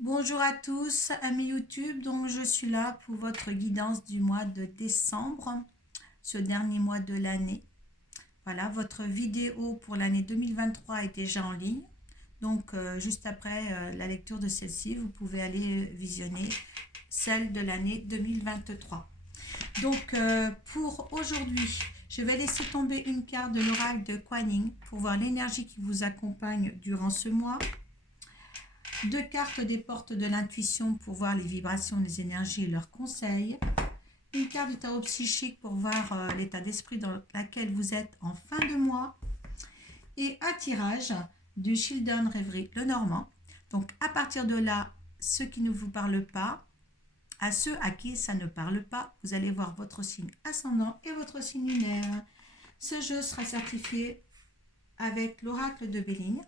Bonjour à tous, amis YouTube. Donc, je suis là pour votre guidance du mois de décembre, ce dernier mois de l'année. Voilà, votre vidéo pour l'année 2023 est déjà en ligne. Donc, juste après la lecture de celle-ci, vous pouvez aller visionner celle de l'année 2023. Donc, pour aujourd'hui, je vais laisser tomber une carte de l'oracle de Kuan Yin pour voir l'énergie qui vous accompagne durant ce mois. Deux cartes des portes de l'intuition pour voir les vibrations, les énergies et leurs conseils. Une carte du tarot psychique pour voir l'état d'esprit dans lequel vous êtes en fin de mois. Et un tirage du Children Rêverie le Normand. Donc à partir de là, ceux qui ne vous parlent pas, à ceux à qui ça ne parle pas, vous allez voir votre signe ascendant et votre signe lunaire. Ce jeu sera certifié avec l'oracle de Béline.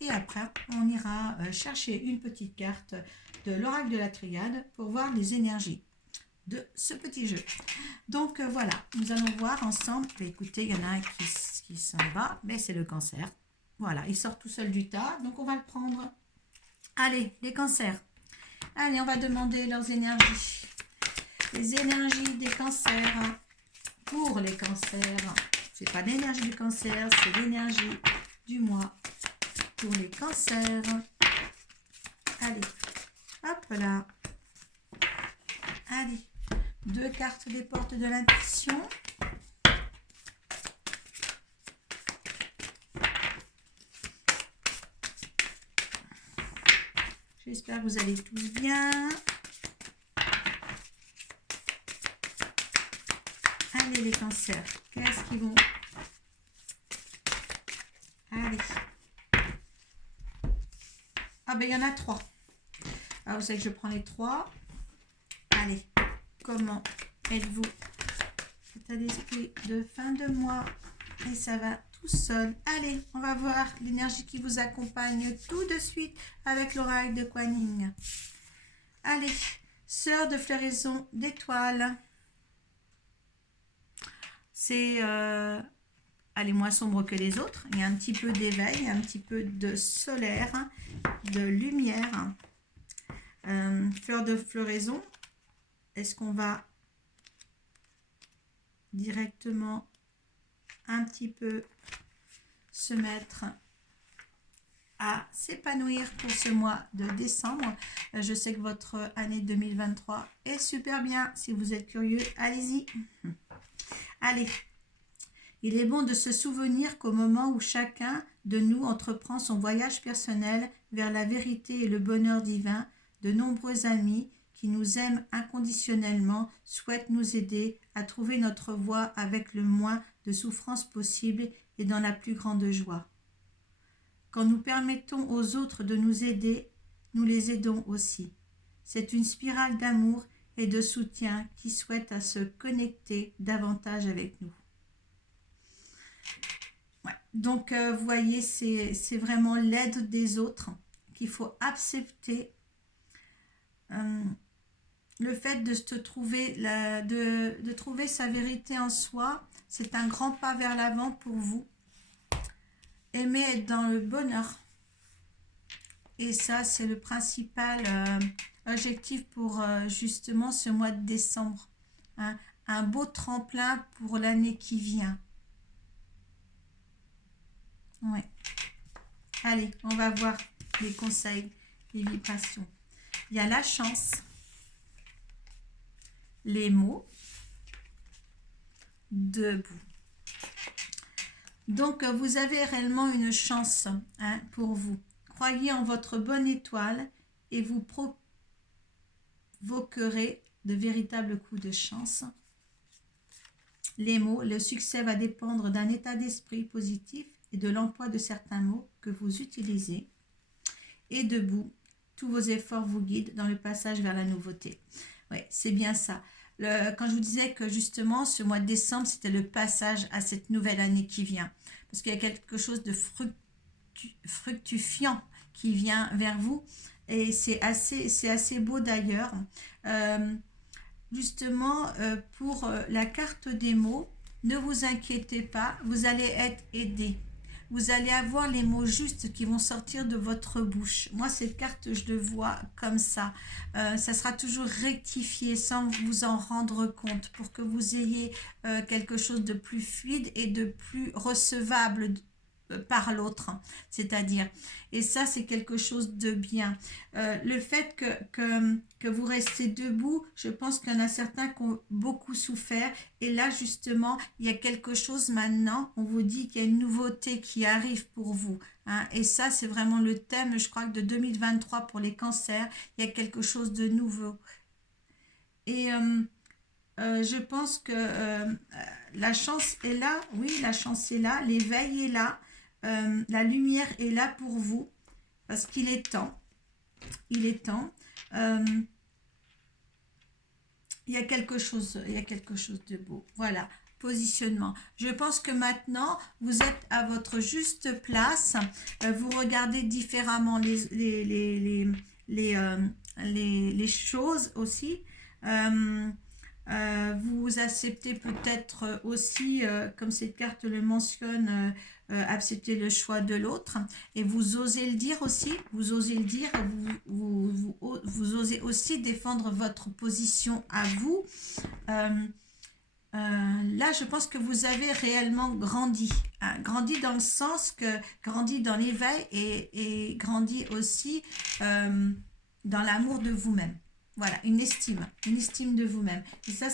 Et après, on ira chercher une petite carte de l'oracle de la triade pour voir les énergies de ce petit jeu. Donc voilà, nous allons voir ensemble. Écoutez, il y en a un qui s'en va, mais c'est le cancer. Voilà, il sort tout seul du tas, donc on va le prendre. Allez, les cancers. Allez, on va demander leurs énergies. Les énergies des cancers pour les cancers. C'est pas l'énergie du cancer, c'est l'énergie du mois pour les cancers. Allez, hop là. Allez, deux cartes des portes de l'intuition. J'espère que vous allez tous bien. Allez les cancers, qu'est-ce qu'ils vont? Allez. Ah ben il y en a trois. Alors vous savez que je prends les trois. Allez, comment êtes-vous? État d'esprit de fin de mois. Et ça va tout seul. Allez, on va voir l'énergie qui vous accompagne tout de suite avec l'oracle de Kuan Yin. Allez, sœur de floraison d'étoiles. C'est elle est moins sombre que les autres. Il y a un petit peu d'éveil, un petit peu de solaire, de lumière. Fleur de floraison. Est-ce qu'on va directement un petit peu se mettre à s'épanouir pour ce mois de décembre? Je sais que votre année 2023 est super bien. Si vous êtes curieux, allez-y. Allez. Il est bon de se souvenir qu'au moment où chacun de nous entreprend son voyage personnel vers la vérité et le bonheur divin, de nombreux amis qui nous aiment inconditionnellement souhaitent nous aider à trouver notre voie avec le moins de souffrance possible et dans la plus grande joie. Quand nous permettons aux autres de nous aider, nous les aidons aussi. C'est une spirale d'amour et de soutien qui souhaite à se connecter davantage avec nous. Ouais. Donc, vous voyez, c'est vraiment l'aide des autres qu'il faut accepter. Le fait de se trouver, de trouver sa vérité en soi, c'est un grand pas vers l'avant pour vous. Aimer être dans le bonheur. Et ça, c'est le principal objectif pour justement ce mois de décembre. Hein. Un beau tremplin pour l'année qui vient. Ouais. Allez, on va voir les conseils, les vibrations. Il y a la chance, les mots, debout. Donc, vous avez réellement une chance pour vous. Croyez en votre bonne étoile et vous provoquerez de véritables coups de chance. Les mots, le succès va dépendre d'un état d'esprit positif et de l'emploi de certains mots que vous utilisez. Et debout, tous vos efforts vous guident dans le passage vers la nouveauté. Oui, c'est bien ça. Quand je vous disais que justement, ce mois de décembre, c'était le passage à cette nouvelle année qui vient. Parce qu'il y a quelque chose de fructifiant qui vient vers vous. Et c'est assez beau d'ailleurs. Justement, pour la carte des mots, ne vous inquiétez pas, vous allez être aidé. vous allez avoir les mots justes qui vont sortir de votre bouche. Moi, cette carte, je le vois comme ça. Ça sera toujours rectifié sans vous en rendre compte pour que vous ayez quelque chose de plus fluide et de plus recevable par l'autre, c'est-à-dire, et ça c'est quelque chose de bien. Le fait que vous restez debout, je pense qu'il y en a certains qui ont beaucoup souffert, et là justement il y a quelque chose maintenant, on vous dit qu'il y a une nouveauté qui arrive pour vous, hein, et ça c'est vraiment le thème, je crois que de 2023 pour les cancers, il y a quelque chose de nouveau. Et je pense que la chance est là, oui, la chance est là, l'éveil est là, la lumière est là pour vous, parce qu'il est temps, il est temps. Euh, il y a quelque chose, il y a quelque chose de beau. Voilà, positionnement. Je pense que maintenant, vous êtes à votre juste place. Vous regardez différemment les choses aussi. Euh, vous acceptez peut-être aussi, comme cette carte le mentionne, accepter le choix de l'autre, et vous osez le dire aussi, vous osez le dire, vous osez aussi défendre votre position à vous. Euh, Là, je pense que vous avez réellement grandi, hein, grandi dans le sens que grandi dans l'éveil et grandi aussi dans l'amour de vous-même. Voilà, une estime de vous-même. Et ça,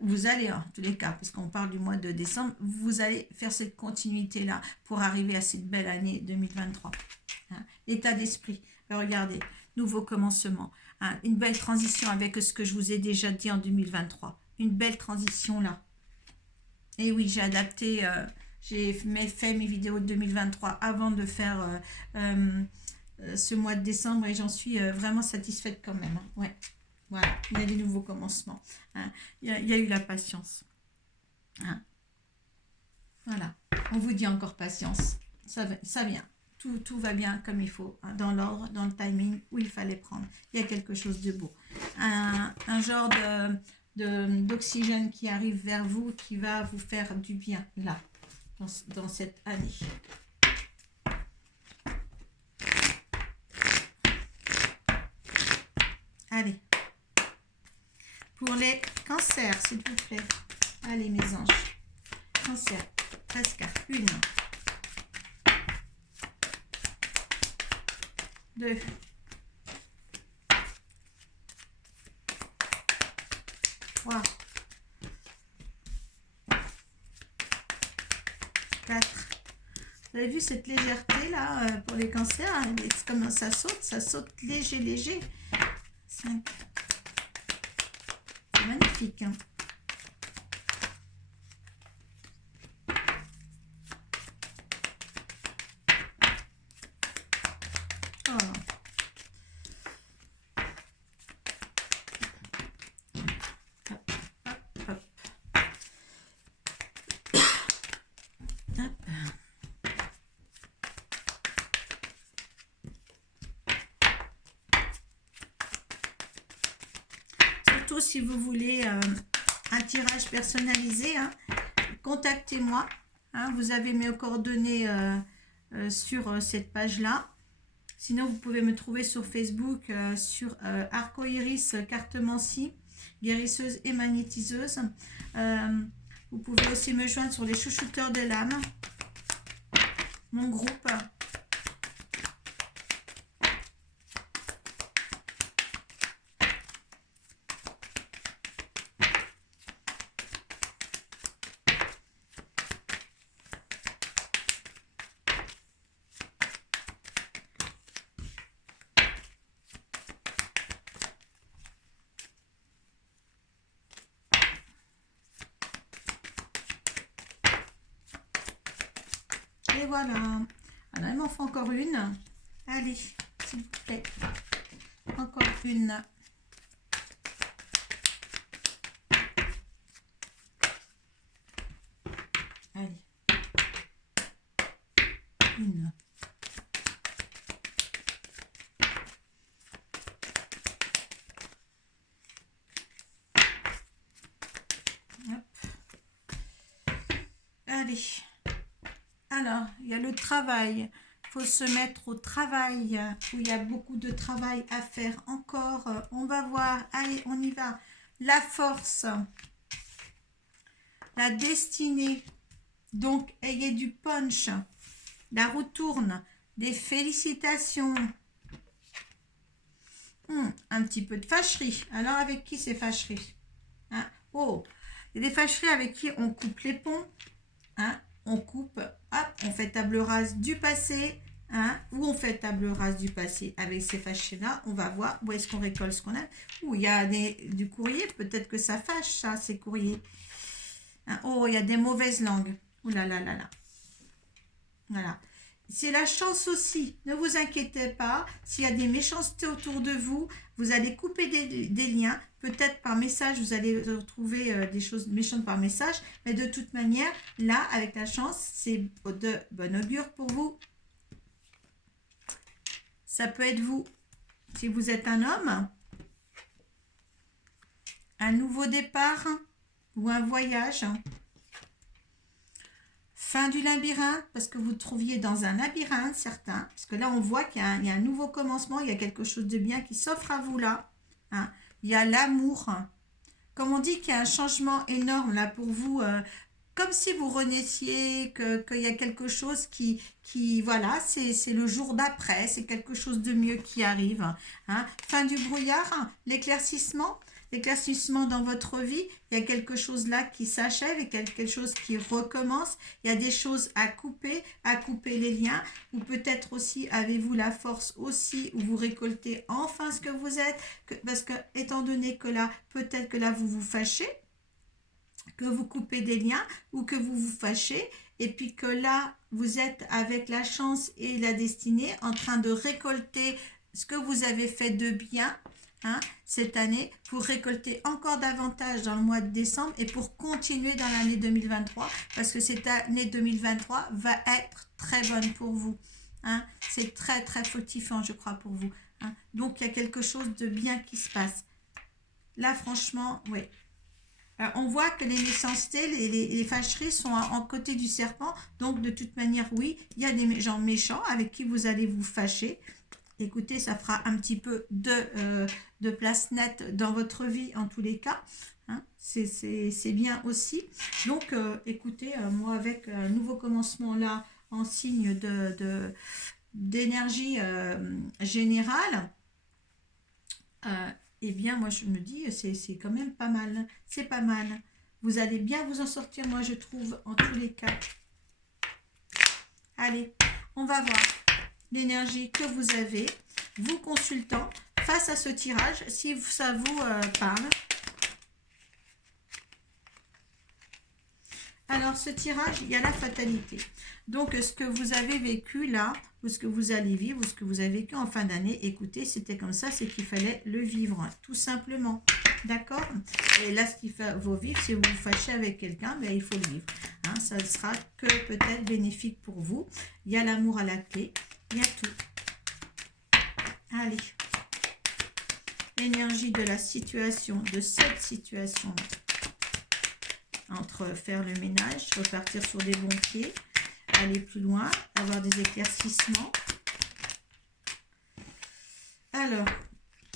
vous allez, en tous les cas, parce qu'on parle du mois de décembre, vous allez faire cette continuité-là pour arriver à cette belle année 2023. Hein. L'état d'esprit, regardez, nouveau commencement, hein, une belle transition avec ce que je vous ai déjà dit en 2023. Une belle transition là. Et oui, j'ai adapté, j'ai fait mes vidéos de 2023 avant de faire ce mois de décembre, et j'en suis vraiment satisfaite quand même. Hein. Ouais, voilà, il y a des nouveaux commencements. Hein. Il y a eu la patience. Hein. Voilà, on vous dit encore patience. Ça vient. Tout va bien comme il faut, hein, dans l'ordre, dans le timing où il fallait prendre. Il y a quelque chose de beau. Un genre d'oxygène qui arrive vers vous, qui va vous faire du bien, là, dans cette année. Allez. Pour les cancers, s'il vous plaît. Allez, mes anges. Cancer. 13 cartes. 1. 2. 3. 4. Vous avez vu cette légèreté là pour les cancers, hein, comment ça saute léger, léger. 5. C'est magnifique. Hein. Oh. Surtout si vous voulez un tirage personnalisé, hein, contactez-moi. Hein, vous avez mes coordonnées sur cette page-là. Sinon, vous pouvez me trouver sur Facebook, sur Arcoiris Cartemancie, guérisseuse et magnétiseuse. Vous pouvez aussi me joindre sur les chouchouteurs de l'âme, mon groupe. Et voilà. Alors, il m'en faut encore une. Allez, s'il vous plaît. Encore une. Allez. Une. Hop. Allez. Alors, il y a le travail. Il faut se mettre au travail, où il y a beaucoup de travail à faire encore. On va voir. Allez, on y va. La force. La destinée. Donc, ayez du punch. La roue tourne. Des félicitations. Un petit peu de fâcherie. Alors, avec qui c'est fâcherie, hein? Oh, il y a des fâcheries avec qui on coupe les ponts. Hein? On coupe, hop, on fait table rase du passé. Hein? Ou on fait table rase du passé. Avec ces fâchés-là, on va voir où est-ce qu'on récolte ce qu'on a. Ou il y a du courrier. Peut-être que ça fâche, ça, ces courriers. Hein? Oh, il y a des mauvaises langues. Ouh là là là là. Voilà. C'est la chance aussi. Ne vous inquiétez pas. S'il y a des méchancetés autour de vous, vous allez couper des liens. Peut-être par message, vous allez retrouver des choses méchantes par message. Mais de toute manière, là, avec la chance, c'est de bon augure pour vous. Ça peut être vous. Si vous êtes un homme, un nouveau départ ou un voyage. Fin du labyrinthe, parce que vous trouviez dans un labyrinthe, certains. Parce que là, on voit qu'il y a un nouveau commencement, il y a quelque chose de bien qui s'offre à vous là. Hein. Il y a l'amour. Comme on dit qu'il y a un changement énorme là pour vous, comme si vous renaissiez, qu'il y a quelque chose qui voilà, c'est le jour d'après, c'est quelque chose de mieux qui arrive. Hein. Fin du brouillard, l'éclaircissement. L'éclaircissement dans votre vie, il y a quelque chose là qui s'achève et quelque chose qui recommence. Il y a des choses à couper les liens. Ou peut-être aussi, avez-vous la force aussi, où vous récoltez enfin ce que vous êtes. Parce que, étant donné que là, peut-être que là, vous vous fâchez, que vous coupez des liens ou que vous vous fâchez. Et puis que là, vous êtes avec la chance et la destinée en train de récolter ce que vous avez fait de bien. Hein, cette année, pour récolter encore davantage dans le mois de décembre et pour continuer dans l'année 2023, parce que cette année 2023 va être très bonne pour vous. Hein, c'est très très fructifiant, je crois, pour vous. Hein. Donc, il y a quelque chose de bien qui se passe. Là, franchement, oui. On voit que les méchancetés, les fâcheries sont en côté du serpent. Donc, de toute manière, oui, il y a des gens méchants avec qui vous allez vous fâcher. Écoutez, ça fera un petit peu de place nette dans votre vie en tous les cas. Hein, c'est bien aussi. Donc, écoutez, moi avec un nouveau commencement là en signe d'énergie générale, eh bien, moi je me dis, c'est quand même pas mal. C'est pas mal. Vous allez bien vous en sortir, moi je trouve, en tous les cas. Allez, on va voir l'énergie que vous avez, vous consultant, face à ce tirage, si ça vous parle. Alors, ce tirage, il y a la fatalité. Donc, ce que vous avez vécu là, ou ce que vous allez vivre, ou ce que vous avez vécu en fin d'année, écoutez, c'était comme ça, c'est qu'il fallait le vivre, tout simplement. D'accord? Et là, ce qu'il faut vivre, si vous vous fâchez avec quelqu'un, ben, il faut le vivre. Hein, ça ne sera que peut-être bénéfique pour vous. Il y a l'amour à la clé, il y a tout. Allez. L'énergie de la situation, de cette situation entre faire le ménage, repartir sur des bons pieds, aller plus loin, avoir des éclaircissements. Alors,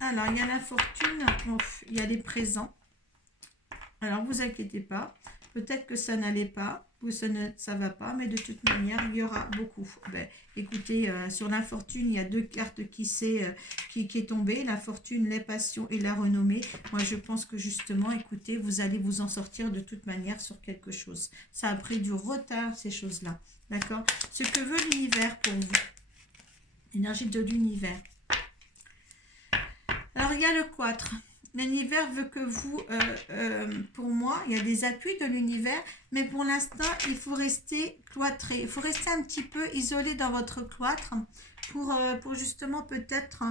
il y a la fortune, il y a les présents. Alors, vous inquiétez pas, peut-être que ça n'allait pas, ou ça ne va pas, mais de toute manière, il y aura beaucoup. Ben, écoutez, sur la fortune, il y a deux cartes qui est tombée, la fortune, les passions et la renommée. Moi, je pense que justement, écoutez, vous allez vous en sortir de toute manière sur quelque chose. Ça a pris du retard, ces choses-là. D'accord? Ce que veut l'univers pour vous. L'énergie de l'univers. Alors, il y a le 4. L'univers veut que vous, pour moi, il y a des appuis de l'univers, mais pour l'instant, il faut rester cloîtré. Il faut rester un petit peu isolé dans votre cloître pour justement peut-être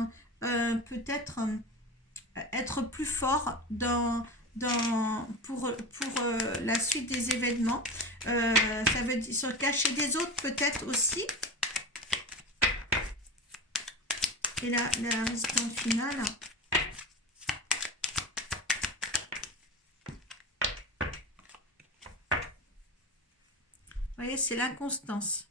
être plus fort pour la suite des événements. Ça veut dire se cacher des autres peut-être aussi. Et la résistance finale. Vous voyez, c'est l'inconstance.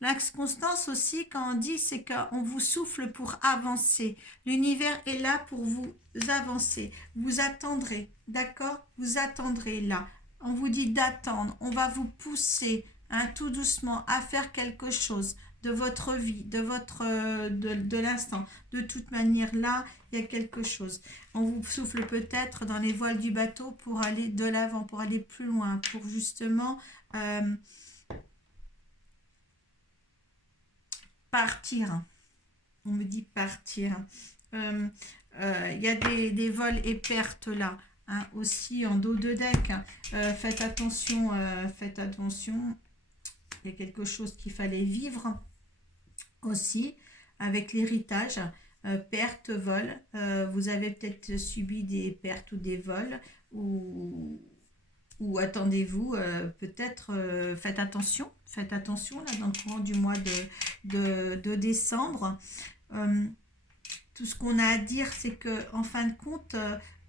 L'inconstance aussi, quand on dit, c'est qu'on vous souffle pour avancer. L'univers est là pour vous avancer. Vous attendrez, d'accord? Vous attendrez là. On vous dit d'attendre. On va vous pousser, hein, tout doucement à faire quelque chose de votre vie, de l'instant. De toute manière, là, il y a quelque chose. On vous souffle peut-être dans les voiles du bateau pour aller de l'avant, pour aller plus loin, pour justement partir. On me dit partir. Il y a des vols et pertes là, hein, aussi en dos de deck. Faites attention, faites attention. Il y a quelque chose qu'il fallait vivre aussi avec l'héritage. Perte, vol. Vous avez peut-être subi des pertes ou des vols ou attendez-vous, peut-être faites attention là dans le courant du mois de décembre. Tout ce qu'on a à dire, c'est que en fin de compte,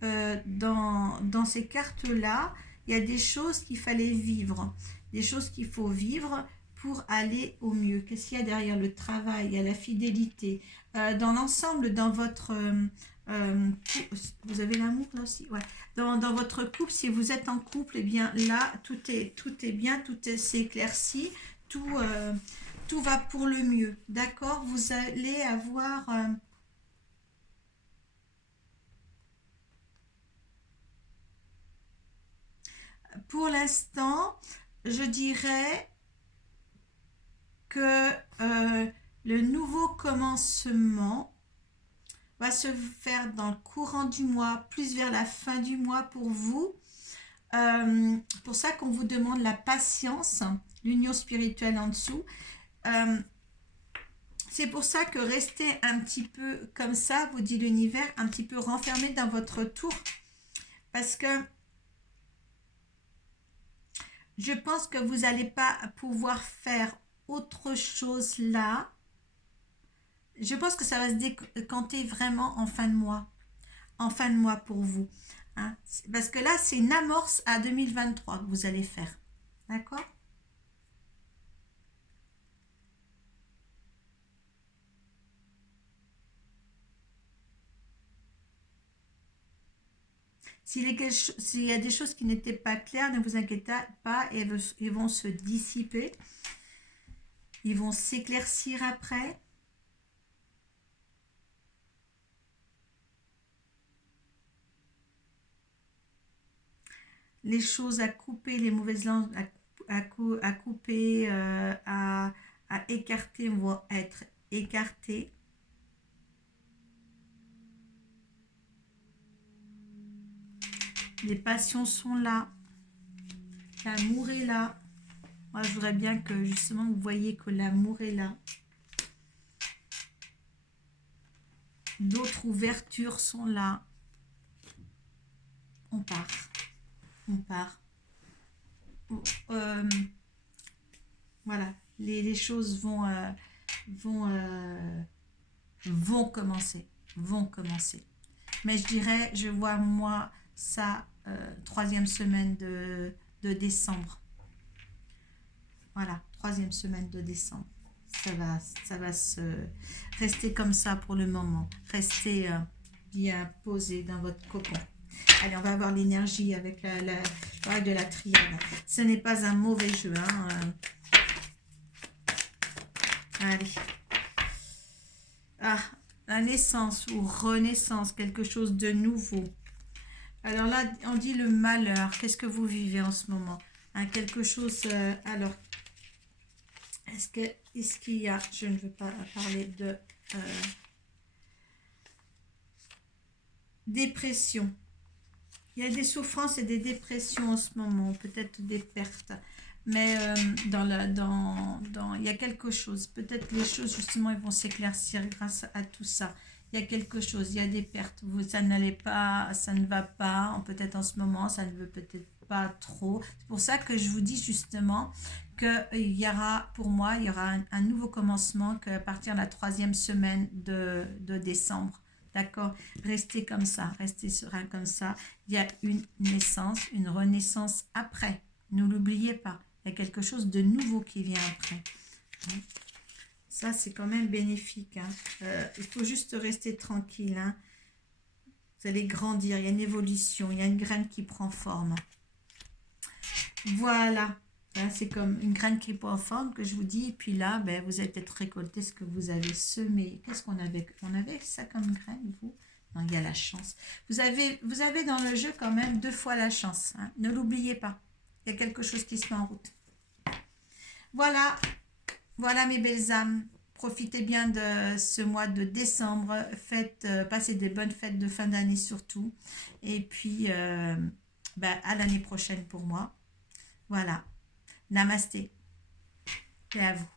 dans ces cartes-là, il y a des choses qu'il fallait vivre, des choses qu'il faut vivre pour aller au mieux. Qu'est-ce qu'il y a derrière le travail? Il y a la fidélité. Dans l'ensemble, dans votre... vous avez l'amour là aussi, ouais. Dans votre couple, si vous êtes en couple, eh bien là, tout est bien, s'éclaircit, tout va pour le mieux, d'accord? Vous allez avoir... pour l'instant, je dirais que le nouveau commencement va se faire dans le courant du mois, plus vers la fin du mois pour vous. Pour ça qu'on vous demande la patience, l'union spirituelle en dessous. C'est pour ça que restez un petit peu comme ça, vous dit l'univers, un petit peu renfermé dans votre tour. Parce que je pense que vous n'allez pas pouvoir faire autre chose là. Je pense que ça va se décanter vraiment en fin de mois. En fin de mois pour vous. Hein. Parce que là, c'est une amorce à 2023 que vous allez faire. D'accord ? S'il y a des choses qui n'étaient pas claires, ne vous inquiétez pas, ils vont se dissiper. Ils vont s'éclaircir après. Les choses à couper, les mauvaises langues à couper, à écarter vont être écartées. Les passions sont là. L'amour est là. Moi, je voudrais bien que justement vous voyez que l'amour est là. D'autres ouvertures sont là. On part. On part. Voilà. Les choses vont commencer. Vont commencer. Mais je dirais, je vois moi ça troisième semaine de décembre. Voilà, troisième semaine de décembre. Ça va se rester comme ça pour le moment. Restez bien posé dans votre cocon. Allez, on va avoir l'énergie avec la de la triade. Ce n'est pas un mauvais jeu. Hein. Allez. Ah, la naissance ou renaissance, quelque chose de nouveau. Alors là, on dit le malheur. Qu'est-ce que vous vivez en ce moment? Hein, quelque chose... alors, est-ce qu'il y a... Je ne veux pas parler de... dépression. Il y a des souffrances et des dépressions en ce moment. Peut-être des pertes. Mais il y a quelque chose. Peut-être les choses, justement, ils vont s'éclaircir grâce à tout ça. Il y a quelque chose, il y a des pertes. Ça n'allait pas, ça ne va pas. Peut-être en ce moment, ça ne veut peut-être pas trop. C'est pour ça que je vous dis justement qu'il y aura, pour moi, il y aura un nouveau commencement qu'à partir de la troisième semaine de décembre. D'accord? Restez comme ça, restez serein comme ça. Il y a une naissance, une renaissance après. Ne l'oubliez pas. Il y a quelque chose de nouveau qui vient après. Ça, c'est quand même bénéfique. Hein. Il faut juste rester tranquille. Hein. Vous allez grandir, il y a une évolution, il y a une graine qui prend forme. Voilà. Hein, c'est comme une graine qui prend forme que je vous dis. Et puis là, ben, vous allez peut-être récolter ce que vous avez semé. Qu'est-ce qu'on avait? On avait ça comme graine, vous? Non, il y a la chance. Vous avez dans le jeu quand même 2 fois la chance. Hein. Ne l'oubliez pas. Il y a quelque chose qui se met en route. Voilà. Voilà mes belles âmes. Profitez bien de ce mois de décembre. Passez des bonnes fêtes de fin d'année surtout. Et puis, ben, à l'année prochaine pour moi. Voilà. Namasté. Et à vous.